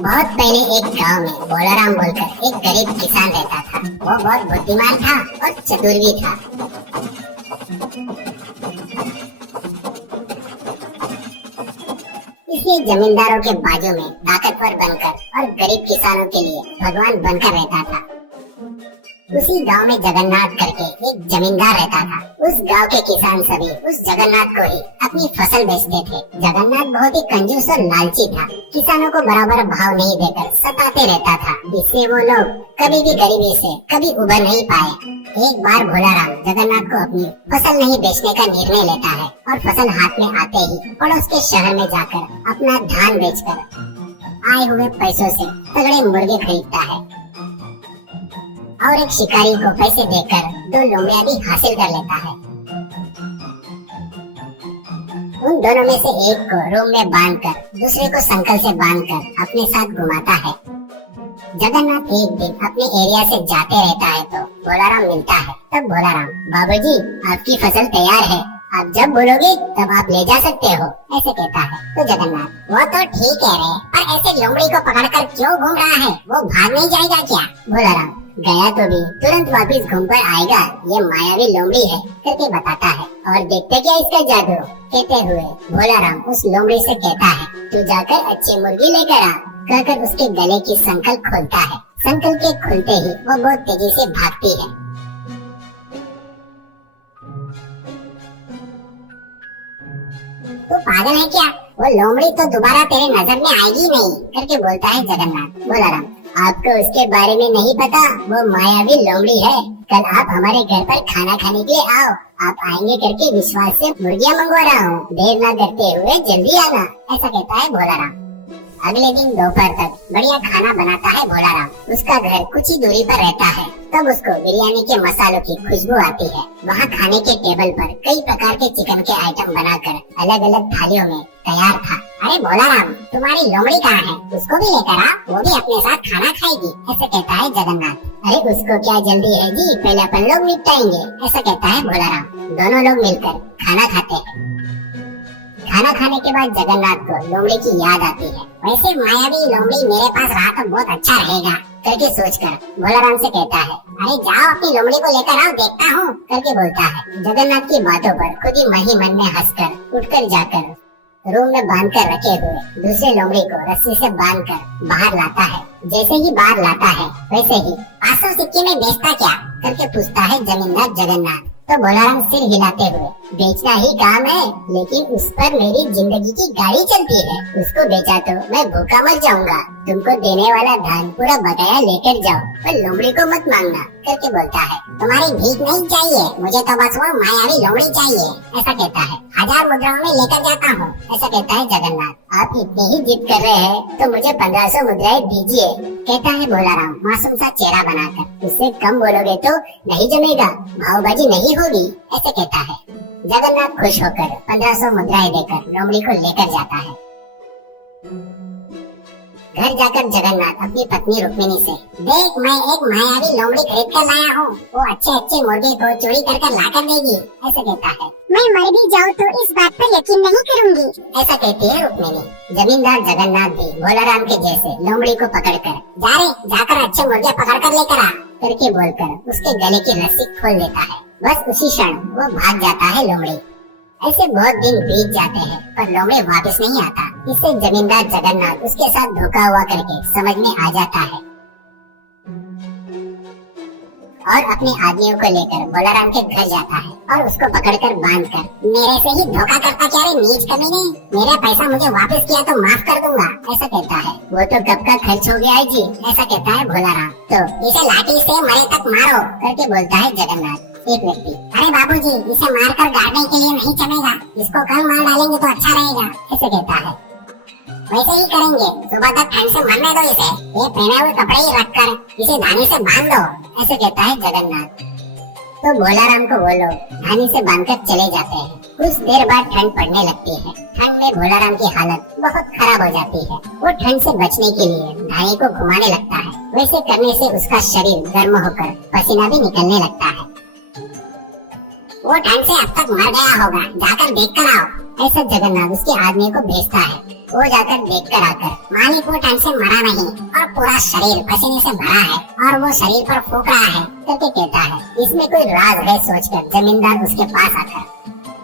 बहुत पहले एक गांव में भोलाराम बोलकर एक गरीब किसान रहता था। वो बहुत बुद्धिमान था और चतुर भी था। इसलिए जमींदारों के बाजू में ताकतवर बनकर और गरीब किसानों के लिए भगवान बनकर रहता था। उसी गांव में जगन्नाथ करके एक जमींदार रहता था। उस गांव के किसान सभी उस जगन्नाथ को ही अपनी फसल बेचते थे। जगन्नाथ बहुत ही कंजूस और लालची था। किसानों को बराबर भाव नहीं देकर सताते रहता था। इससे वो लोग कभी भी गरीबी से कभी उबर नहीं पाए। एक बार भोलाराम जगन्नाथ को अपनी फसल नहीं बेचने का निर्णय लेता है और फसल हाथ में आते ही पड़ोस के शहर में जाकर अपना धान बेचकर आए हुए पैसों से तगड़े मुर्गे खरीदता है और एक शिकारी को पैसे देकर 2 लोमड़ियां भी हासिल कर लेता है। उन दोनों में से एक को रूम में बांधकर दूसरे को संकल से बांधकर अपने साथ घुमाता है। जगन्नाथ एक दिन अपने एरिया से जाते रहता है तो भोलाराम मिलता है। तब भोलाराम, बाबूजी आपकी फसल तैयार है, आप जब बोलोगे तब आप ले जा सकते हो, ऐसे कहता है। तो जगन्नाथ, वो तो ठीक कह रहे, पर ऐसे लोमड़ी को पकड़कर क्यों घूम रहा है, वो भाग नहीं जाएगा क्या? भोलाराम, गया तो भी तुरंत वापिस घूमकर आएगा, ये मायावी लोमड़ी है करके बताता है। और देखते क्या इसका जादू। कहते हुए भोलाराम उस लोमड़ी से कहता है, तू जाकर अच्छी मुर्गी लेकर आ, कहकर उसके गले की संकल खोलता है। संकल के खुलते ही वो बहुत तेजी से भागती है। तू पागल है क्या, वो लोमड़ी तो दोबारा तेरे नजर में आएगी नहीं करके बोलता है जगन्नाथ। भोलाराम, आपको उसके बारे में नहीं पता, वो मायावी लोमड़ी है। कल आप हमारे घर पर खाना खाने के लिए आओ, आप आएंगे करके विश्वास से मुर्गियां मंगवा रहा हूँ, देर न करते हुए जल्दी आना, ऐसा कहता है भोलाराम। अगले दिन दोपहर तक बढ़िया खाना बनाता है भोलाराम। उसका घर कुछ ही दूरी पर रहता है। तब उसको बिरयानी के मसालों की खुशबू आती है। वहाँ खाने के टेबल पर कई प्रकार के चिकन के आइटम बनाकर अलग अलग थालियों में तैयार था। अरे भोलाराम, तुम्हारी लोमड़ी कहाँ है, उसको भी लेकर आ, वो भी अपने साथ खाना खाएगी, ऐसे कहता है जगन्नाथ। अरे उसको क्या जल्दी है जी, पहले अपन लोग निपटाएंगे, ऐसा कहता है भोलाराम। दोनों लोग मिलकर खाना खाते हैं। खाना खाने के बाद जगन्नाथ को लोमड़ी की याद आती है। वैसे मायावी लोमड़ी मेरे पास रहा तो बहुत अच्छा रहेगा करके सोचकर भोलाराम से कहता है, अरे जाओ अपनी लोमड़ी को लेकर आओ, देखता हूँ करके बोलता है। जगन्नाथ की बातों पर खुद ही मन में हंसकर उठकर जाकर रूम में बांध कर रखे हुए दूसरे लोमड़ी को रस्सी से बांधकर बाहर लाता है। जैसे ही बाहर लाता है वैसे ही 500 सिक्के में बेचता क्या करके पूछता है जमींदार जगन्नाथ। तो भोलाराम सिर हिलाते हुए, बेचना ही काम है, लेकिन उस पर मेरी जिंदगी की गाड़ी चलती है, उसको बेचा तो मैं भूखा मर जाऊंगा। तुमको देने वाला धान पूरा बकाया लेकर जाओ, पर लोमड़ी को मत मांगना करके बोलता है। तुम्हारी भीख नहीं चाहिए, मुझे तो बस वो मायावी लोमड़ी चाहिए, ऐसा कहता है। 1000 मुद्राओं में लेकर जाता हूँ, ऐसा कहता है जगन्नाथ। आप इतनी ही जिद कर रहे हैं तो मुझे 1500 मुद्राएं दीजिए, कहता है भोलाराम मासूम सा चेहरा बनाकर। उससे कम बोलोगे तो नहीं जमेगा, भावबाजी नहीं होगी, ऐसे कहता है। जगन्नाथ खुश होकर 1500 मुद्राएं देकर लोमड़ी को लेकर जाता है। घर जाकर जगन्नाथ अपनी पत्नी रुक्मिणी से, देख मैं एक मायावी लोमड़ी खरीद कर लाया हूँ, वो अच्छे मुर्गे को चोरी कर ला कर देगी, ऐसे कहता है। मैं मर भी जाऊँ तो इस बात पर यकीन नहीं करूँगी, ऐसा कहती है रुक्मिणी। जमींदार जगन्नाथ भी भोलाराम के जैसे लोमड़ी को पकड़कर, जाकर अच्छे मुर्गे पकड़ कर लेकर आ करके बोलकर उसके गले की रस्सी खोल देता है। बस उसी क्षण वो भाग जाता है लोमड़ी। ऐसे बहुत दिन बीत जाते हैं पर लोमड़ी वापस नहीं आता। इससे जमींदार जगन्नाथ उसके साथ धोखा हुआ करके समझ में आ जाता है और अपने आदमियों को लेकर भोलाराम के घर जाता है और उसको पकड़कर बांधकर, मेरे से ही धोखा करता क्या रे नीच कमीने, मेरा पैसा मुझे वापस किया तो माफ कर दूंगा, ऐसा कहता है। वो तो कब का खर्च हो गया है जी, ऐसा कहता है भोलाराम। तो इसे लाठी से मरे तक मारो करके बोलता है जगन्नाथ। एक व्यक्ति, अरे बाबूजी इसे मारकर गाड़ने के लिए नहीं चलेगा, इसको कल मार डालेंगे तो अच्छा रहेगा, ऐसे कहता है। वैसे ही करेंगे, सुबह तक ठंड से मरने दो इसे, ये पहने हुए कपड़े ही रखकर इसे धानी से बांध दो, ऐसे कहता है जगन्नाथ। तो भोलाराम को वो लोग धानी से बांधकर चले जाते हैं। कुछ देर बाद ठंड पड़ने लगती है। ठंड में भोलाराम की हालत बहुत खराब हो जाती है। वो ठंड से बचने के लिए धानी को घुमाने लगता है। वैसे करने से उसका शरीर गर्म होकर पसीना भी निकलने लगता है। वो ठंड से अब तक मर गया होगा, जाकर देख कर आओ। ऐसा जगन्नाथ उसके आदमी को भेजता है। वो जाकर देख कर आकर मालिक वो ठंड से मरा नहीं और पूरा शरीर पसीने से भरा है और वो शरीर पर फूंक रहा है करके कहता है। इसमें कोई राज है सोचकर जमींदार उसके पास आकर,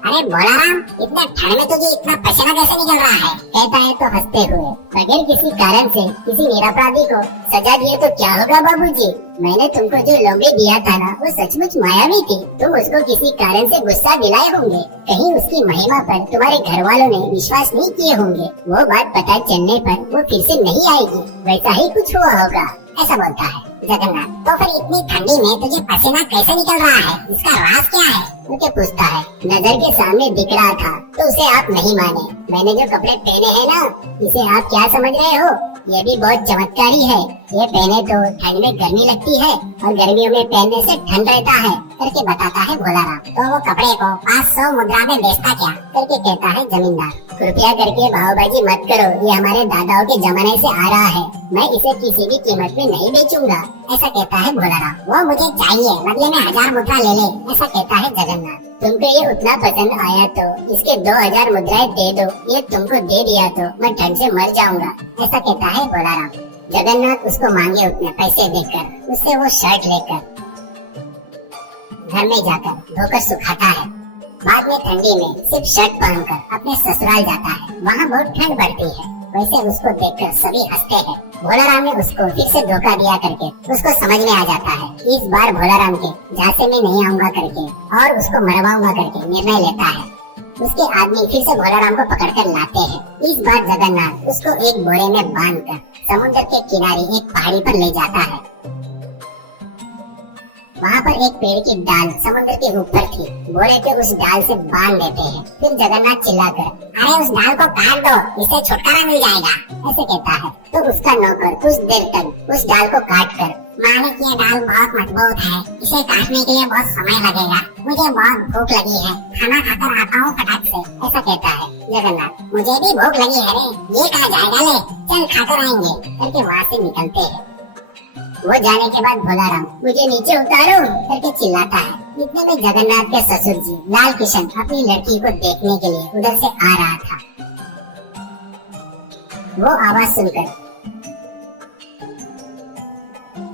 अरे बोलाराम, इतने ठंड में तुझे इतना पसीना कैसे निकल रहा है? कहता है तो हंसते हुए, बगैर किसी कारण से किसी निरपराधी को सजा दिए तो क्या होगा बाबूजी? मैंने तुमको जो लोमड़ी दिया था ना, वो सचमुच मायावी थी। तुम उसको किसी कारण से गुस्सा दिलाए होंगे, कहीं उसकी महिमा पर तुम्हारे घर वालों ने विश्वास नहीं किए होंगे। वो बात पता चलने पर वो फिर से नहीं आएगी, वैसा ही कुछ हुआ होगा, ऐसा बोलता है जगन्नाथ। तो फिर इतनी ठंडी में तुझे पसीना कैसे निकल रहा है? इसका राज क्या है? मुझे पूछता है। नजर के सामने दिख रहा था तो उसे आप नहीं माने। मैंने जो कपड़े पहने हैं ना, इसे आप क्या समझ रहे हो? ये भी बहुत चमत्कारी है। ये पहने तो ठंड में गर्मी लगती है और गर्मियों में पहनने से ठंड रहता है करके बताता है भोलाराम। तो वो कपड़े को 500 मुद्रा में बेचता क्या करके कहता है जमींदार। कृपया करके भावबाजी मत करो, ये हमारे दादाओं के जमाने से आ रहा है। मैं इसे किसी भी कीमत में नहीं बेचूंगा, ऐसा कहता है भोलाराम। वो मुझे चाहिए, बदले में 1000 मुद्रा ले ले, ऐसा कहता है जगन्नाथ। तुमको ये उतना पसंद आया तो इसके 2000 मुद्राएं दे दो। ये तुमको दे दिया तो मैं ठंड से मर जाऊंगा, ऐसा कहता है भोलाराम। जगन्नाथ उसको मांगे उतने पैसे देकर उससे वो शर्ट लेकर घर में जाकर धोकर सुखाता है। बाद में ठंडी में सिर्फ शर्ट पहनकर अपने ससुराल जाता है। वहाँ बहुत ठंड बढ़ती है। वैसे उसको देखकर सभी हंसते हैं। भोलाराम ने उसको फिर से धोखा दिया करके उसको समझ में आ जाता है। इस बार भोलाराम के झांसे में नहीं आऊंगा करके और उसको मरवाऊंगा करके निर्णय लेता है। उसके आदमी फिर से भोलाराम को पकड़कर लाते हैं। इस बार जगन्नाथ उसको एक बोरे में बांधकर समुद्र के किनारे एक पहाड़ी पर ले जाता है। वहाँ पर एक पेड़ की डाल समुद्र के ऊपर थी। बोरे पे उस डाल से बांध देते हैं। फिर जगन्नाथ चिल्लाकर, अरे उस डाल को काट दो, इससे छुटकारा मिल जाएगा, ऐसे कहता है। तो उसका नौकर कुछ देर तक उस डाल को काट कर, मालिक ये डाल बहुत मजबूत है, इसे काटने के लिए बहुत समय लगेगा, मुझे बहुत भूख लगी है, खाना खाकर आता हूँ फटाक से, ऐसा कहता है जगन्नाथ। मुझे भी भूख लगी है रे, ये कहा जाएगा, ले चल खाकर आएंगे करके वहाँ से निकलते हैं। वो जाने के बाद भोलाराम, मुझे नीचे उतारो करके चिल्लाता है। इतने में जगन्नाथ के ससुर जी लाल किशन अपनी लड़की को देखने के लिए उधर से आ रहा था। वो आवाज सुनकर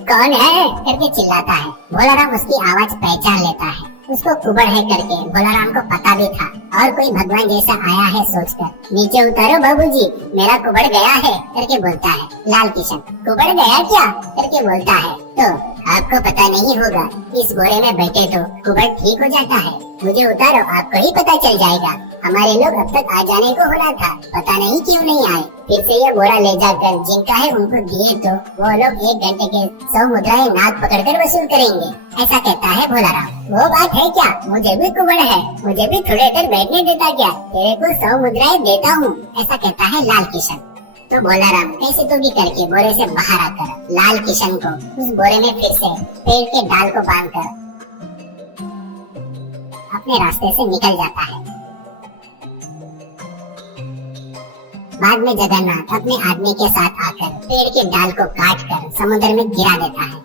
कौन है करके चिल्लाता है। भोलाराम उसकी आवाज पहचान लेता है। उसको कुबड़ है करके भोलाराम को पता भी था और कोई भगवान जैसा आया है सोचकर, नीचे उतारो बाबूजी, मेरा कुबड़ गया है करके बोलता है। लाल किशन, कुबड़ गया क्या करके बोलता है। तो आपको पता नहीं होगा, इस बोरे में बैठे तो कुबड़ ठीक हो जाता है। मुझे उतारो, आपको ही पता चल जाएगा। हमारे लोग अब तक आ जाने को होना था, पता नहीं क्यों नहीं आए। फिर से ये बोरा ले जाकर जिनका है उनको दिए तो वो लोग 1 घंटे के 100 मुद्राएं नाक पकड़कर वसूल करेंगे, ऐसा कहता है भोलाराम। वो बात है क्या? मुझे भी कुबड़ है, मुझे भी थोड़ी देर बैठने देता क्या? तेरे को 100 मुद्राएं देता हूँ, ऐसा कहता है लाल किशन। तो भोलाराम कैसे तो भी करके बोरे से बाहर आकर लाल किशन को उस बोरे में फिर से पेड़ के डाल को बांधकर अपने रास्ते से निकल जाता है। बाद में जगन्नाथ अपने आदमी के साथ आकर पेड़ के डाल को काटकर समुद्र में गिरा देता है।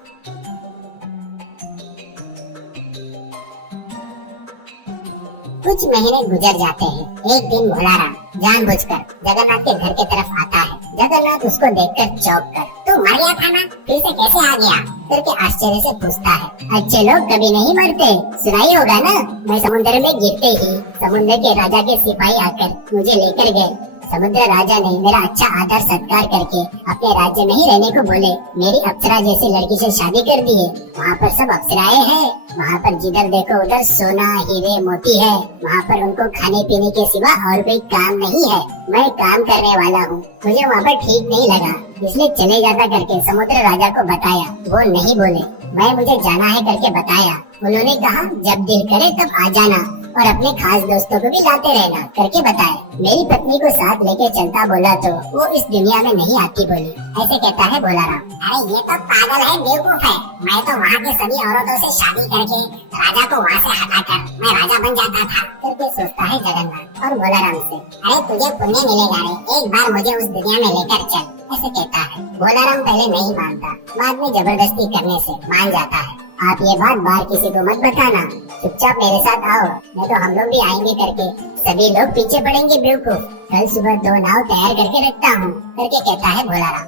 कुछ महीने गुजर जाते हैं। एक दिन भोलाराम जानबूझकर जगन्नाथ के घर के तरफ आता है। जगन्नाथ उसको देखकर चौंक कर, तू मर गया था ना, फिर से कैसे आ गया करके आश्चर्य से पूछता है। अच्छे लोग कभी नहीं मरते, सुना ही होगा ना। मैं समुद्र में गिरते ही समुद्र के राजा के सिपाही आकर मुझे लेकर गए। समुद्र राजा ने मेरा अच्छा आदर सत्कार करके अपने राज्य में ही रहने को बोले। मेरी अप्सरा जैसी लड़की से शादी कर दी है। वहाँ पर सब अप्सराएं हैं। वहाँ पर जिधर देखो उधर सोना हीरे मोती है। वहाँ पर उनको खाने पीने के सिवा और कोई काम नहीं है। मैं काम करने वाला हूँ, मुझे वहाँ पर ठीक नहीं लगा, इसलिए चले जाता करके समुद्र राजा को बताया। वो नहीं बोले। मैं मुझे जाना है करके बताया। उन्होंने कहा जब दिल करे तब आ जाना और अपने खास दोस्तों को भी लाते रहना करके बताया। मेरी पत्नी को साथ लेके चलता बोला तो वो इस दुनिया में नहीं आती बोली, ऐसे कहता है भोलाराम। अरे ये तो पागल है, बेवकूफ है। मैं तो वहाँ के सभी औरतों से शादी करके राजा को वहाँ से हटाकर मैं राजा बन जाता था करके सोचता है जगन्नाथ और भोलाराम से। अरे तुझे पुण्य मिलेगा रे, एक बार मुझे उस दुनिया में लेकर चल, ऐसे कहता है। भोलाराम पहले नहीं मानता, बाद में जबरदस्ती करने से मान जाता है। आप ये बात बाहर किसी को मत बताना, चुपचाप मेरे साथ आओ, नहीं तो हम लोग भी आएंगे करके सभी लोग पीछे पड़ेंगे बेवकूफ। कल सुबह 2 नाव तैयार करके रखता हूँ करके कहता है भोलाराम।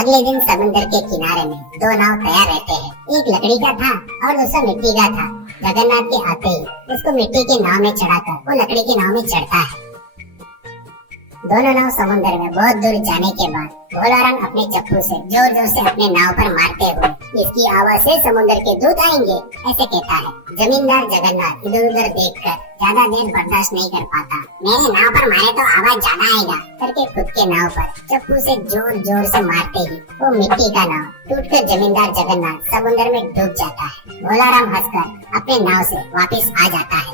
अगले दिन समुद्र के किनारे में 2 नाव तैयार रहते हैं। एक लकड़ी का था और दूसरा मिट्टी का था। जगन्नाथ के आते ही उसको मिट्टी के नाव में चढ़ाकर वो लकड़ी के नाव में चढ़ता है। दोनों नाव समुद्र में बहुत दूर जाने के बाद भोलाराम अपने चप्पू से जोर जोर से अपने नाव पर मारते हुए, इसकी आवाज से समुद्र के दूत आएंगे ऐसे कहता है। जमींदार जगन्नाथ इधर उधर देखकर ज्यादा देर बर्दाश्त नहीं कर पाता। मेरे नाव पर मारे तो आवाज ज्यादा आएगा करके खुद के नाव पर चप्पू से जोर जोर से मारते ही वो मिट्टी का नाव टूटकर जमींदार जगन्नाथ समुद्र में डूब जाता है। भोलाराम हंसकर अपने नाव से वापस आ जाता है।